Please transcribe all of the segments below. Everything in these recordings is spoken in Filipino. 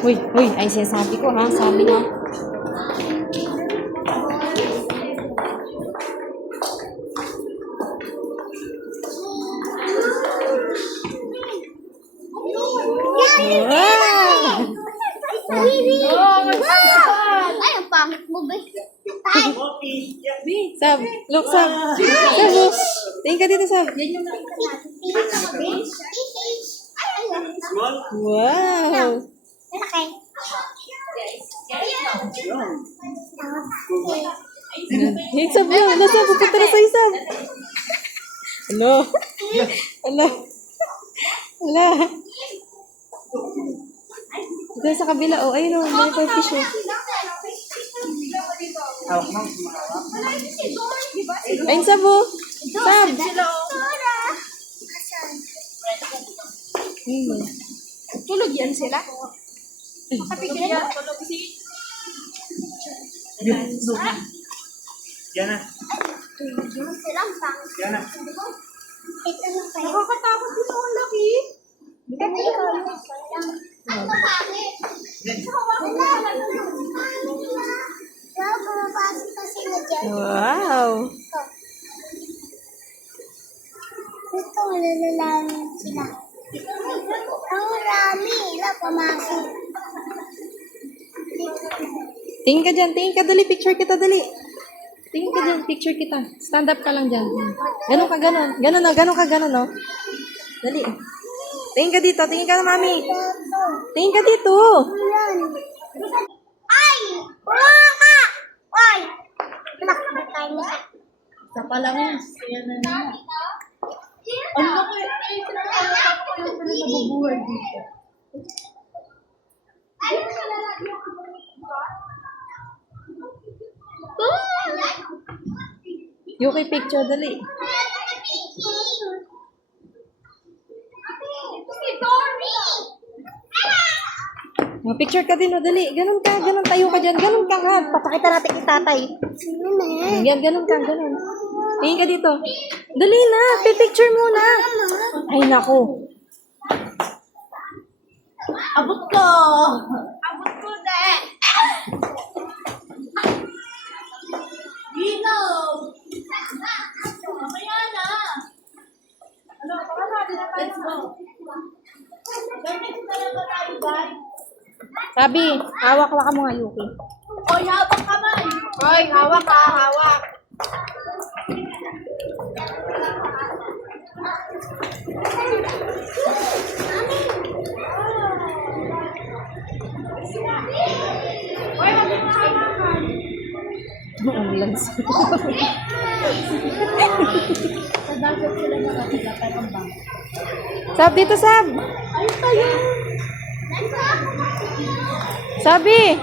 Uy, uy, ay sinasabi ko ha, sabi na. Ay, ang pangit mo, be. Ay! Sab, look, Sab. Sab, look. Tingin ka dito, Sab. Wow. Malaki. Hey, Sab, yun. Ano, Sab? Pupunta na sa'yo, Sab. Hello. Hello. Hello. Dito sa kabila, oh. Ayun, oh. Dito pa yung fish, oh. Ayun, Sab, oh. Sab. Tulog yan sila? Yan na. Sila ang pangit. Yan na. Ito na kayo. Nakakatakot din ang laki. Ang pangit. Wala, bumabasok kasi na dyan. Wow. Ito, lalalaman sila. Ang rami. Wala, pumasok. Tingin ka dyan. Tingin ka, dali. Picture kita, dali. Tingin ka dyan. Picture kita. Stand up ka lang dyan. Ganon ka, ganon. Ganon, oh. Ganon ka, ganon, oh. Dali. Tingin ka dito. Tingin ka na, mami. Tingin ka dito. Ayan. Ay! Wala ka! Ay! Nakakatay mo sa... Sa palangis. Yan na na. Ang laki. Ay, sinakalapak ko yung nabubuhay dito. Yuki, picture, dali. Oh, picture ka din, oh, dali. Ganon ka, ganon. Tayo ka dyan. Ganon ka, ha. Papakita natin kay tatay. Yan, ganon ka, ganon. Tingin ka dito. Dali na, picture muna. Ay, nako. Abot ko! Abot ko na! Ginaw! Mamaya na! Ano, baka natin na let's go. Ganyan talaga tayo, guys. Sabi, hawak-hawak mo nga, Yuki. Hoy, hawak kamay! Hoy, hawak ka, hawak. Ang lansa. Sa dagat sila nakakilapay ang bang. Sab, dito, Sab. Ay, tayo! Sabi.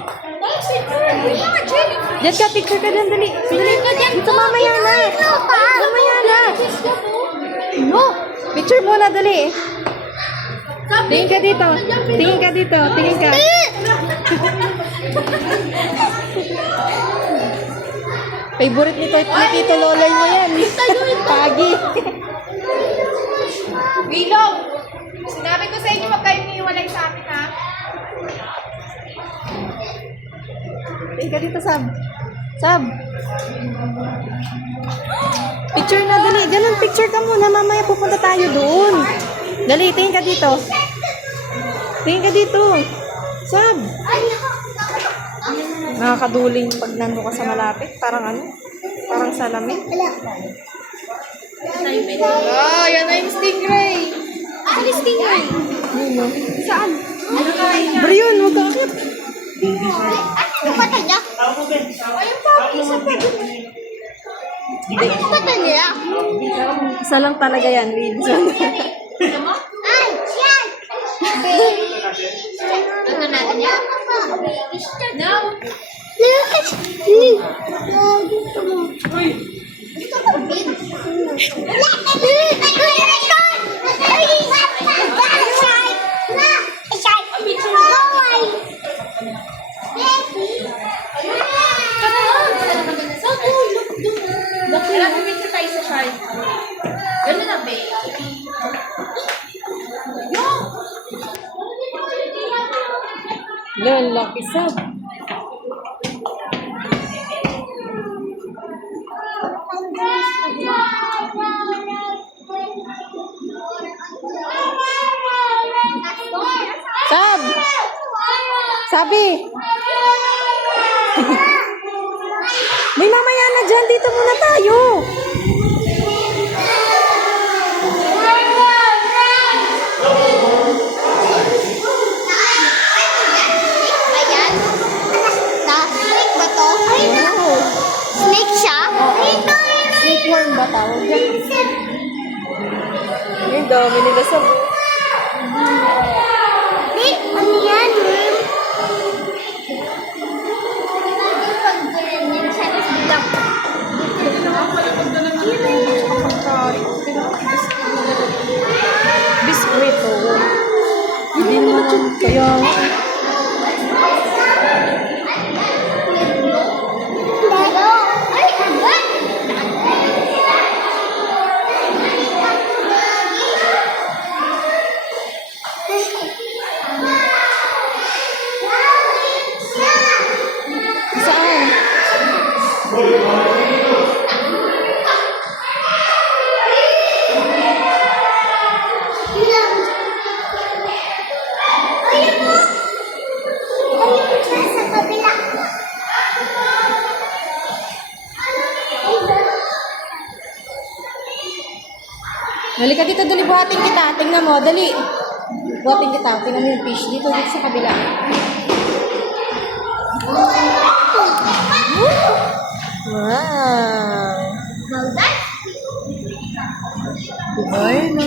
Diyan ka, picture ka dyan, dali. Dali ka dyan. Dito, mamaya na. Mamaya na. No. Picture muna, dali. Tingin ka dito. Tingin ka dito. Tingin ka. Favorite ni Tito Loloy mo yan. Pagi. Willow! Sinabi ko sa inyo, wag kayo niiwalay sa akin, ha? Tingin ka dito, Sab. Sab. Picture na, dali. Ganun, picture ka muna. Mamaya pupunta tayo doon. Dali, tingin ka dito. Tingin ka dito. Sab. Nakakaduling pag nando ka sa malapit. Parang ano? Parang salamin. Oh, yan na yung stingray. Ano yung stingray? Ano? Saan? Brion, huwag ka akit. Ano mata niya? Ayun pa, isa pa dun. Ano mata niya? Isa lang talaga yan, Lidson. Ay! Yan! Ito natin yan. No. Gusto mo. Gusto ko din. Kailan pipicture tayo sa shark? Ganun na, babe. Lalaki sab. Sab! Sabi! May mamaya na dyan. Dito muna tayo. Ayan. Snake ba to? Snake siya? Snakeworm ba tawag dyan? Ay, dami nila sab. Di, ano yan? Biskwit, oo. Hindi naman. Kaya nga. Ay, agad! Saan? Sa kabila. Halika dito, dali. Buhatin kita. Tingnan mo, dali. Buhatin kita. Tingnan mo yung fish. Dito sa kabila. Wow. Ay, no.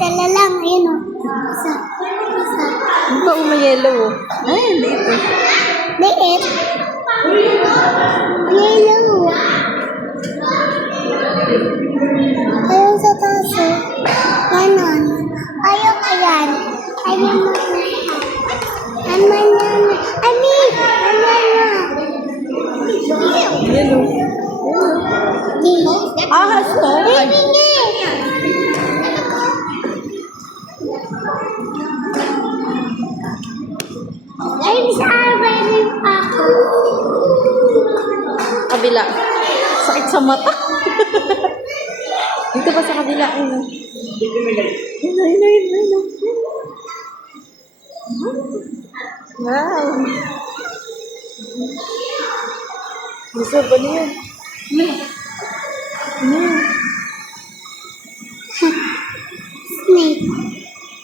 Sila lang, ayun o. Isa. Ano ba umayelo? Ay, dito. Liit. Yellow. Ayun sa taas o. Ganon. Ayaw ka yan. Ayaw mo na. Aman na. Ami! Aman na. Yelo. Ahas to? Ay, Ay, sabi pa ako. kabila. Sakit sa mata. Dito ba sa kabila? Ayun. Ayun. Wow. Gusto ba niya? Snake.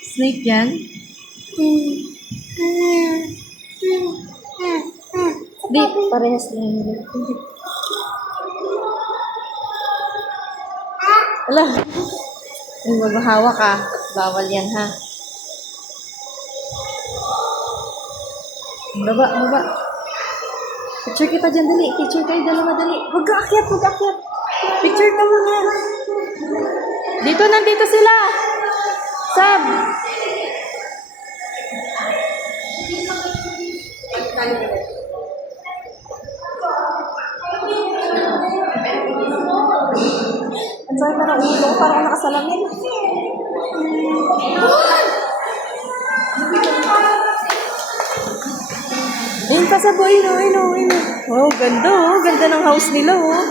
Snake yan? Di, parehas lang yun. Ala. Yung maghahawa ka, bawal yan ha. Baba. Picture kita dyan, dali. Picture kayo, dalawa, dali. Huwag ka akyat. Picture ka muna. Dito, nandito sila. Sab. Ang sakit na ng ulo ko, parang nakasalamin. Ayun pa sa boy, no. Oh, ganda ng house nila, oh.